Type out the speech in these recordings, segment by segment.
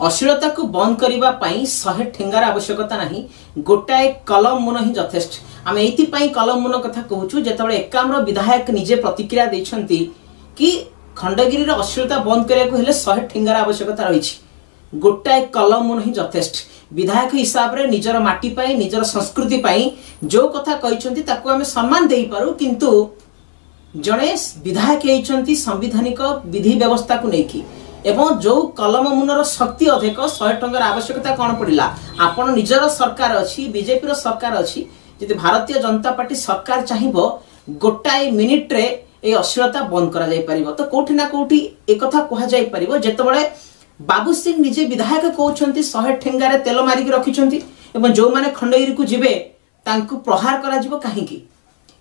अश्लीलता को बंद करने 100 ठेंगार आवश्यकता नहीं, गोटाए कलम मुन ही यथेष्ट। आम ये कलम मुन कथा कहूँ जो एकाम्र विधायक निजे प्रतिक्रिया देछंती कि खंडगिरी अश्लीलता बंद करने 100 ठेंगार आवश्यकता रही, गोटाए कलम मुन ही यथेष्ट। विधायक हिसाब रे निजर माटी पाई निजर संस्कृति पाई जो कथा कहते ताको आमे सम्मान दे पारू, किंतु जड़े विधायक होती संविधानिक विधि व्यवस्था को लेकिन एवं जो कलम मुनर शक्ति अधिक 100 टंकार आवश्यकता कौन पड़ा। आपण निजर सरकार अच्छी, बीजेपी सरकार अच्छी, जदि भारतीय जनता पार्टी सरकार चाहिए गोटाए मिनिट रे ए अश्लीलता बंद करा जाय परिबो तो कोठी ना कोठी एक कथा कहा जाय परिबो। जेतबळे बाबू सिंह निजे विधायक कहउछंती 100 ठेंगारे तेल मारिक रखिछंती एवं जो माने खंडगिरी को जिवे तांकु प्रहार करा जिवो काहेकि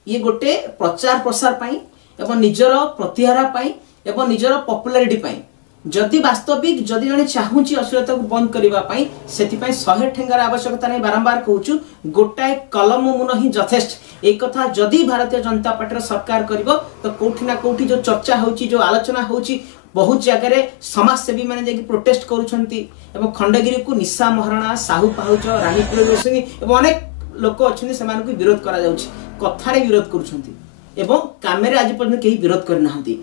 ये गोटे प्रचार प्रसार पाई एवं निजर प्रतिहारा पाई एवं निजर पॉपुलैरिटी पाई। जदि वास्तविक जदि जने चाहूची अश्लीलता को बंद करबा पाई सेति 100 ठेंगार आवश्यकता नहीं, बारंबार कहूचु गोटाए कलम मुन ही यथेष्ट। एक कथा जदि भारतीय जनता पार्टी सरकार करिवो तो कोठी ना कोठी जो चर्चा होची जो आलोचना होची बहुत जगह समाजसेवी मैंने जाकि प्रोटेस्ट करूछंती एवं खंडगिरी को निशा महाराणा साहू पाहुच रानी प्रियदर्शिनी एवं अनेक लोक अच्छे से विरोध करा जाउछि, कथारे विरोध करूछंती एवं कामेरे आज पर्यंत केही विरोध करनाहंती।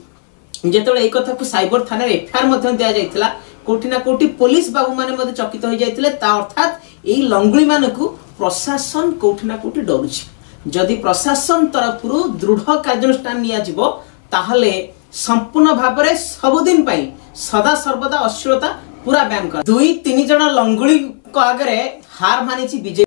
जेतबळे एक कथा को साइबर थाना एफआईआर मध्य दिया जायतिला, कोठी ना कोठी पुलिस बाबू माने मध्य चकित हो जायतिले, ता अर्थात एई लंगुली मानकु प्रशासन कोठी ना कोठी डरुछि। जदि प्रशासन तरफरु दृढ़ कार्यानुष्ठान निया जिवो ताहले संपूर्ण भाव में सबुदिन पाई सदा सर्वदा अश्लीलता पूरा बैन कर। 2-3 जन लंगुली को आगे हार मानी बीजेपी।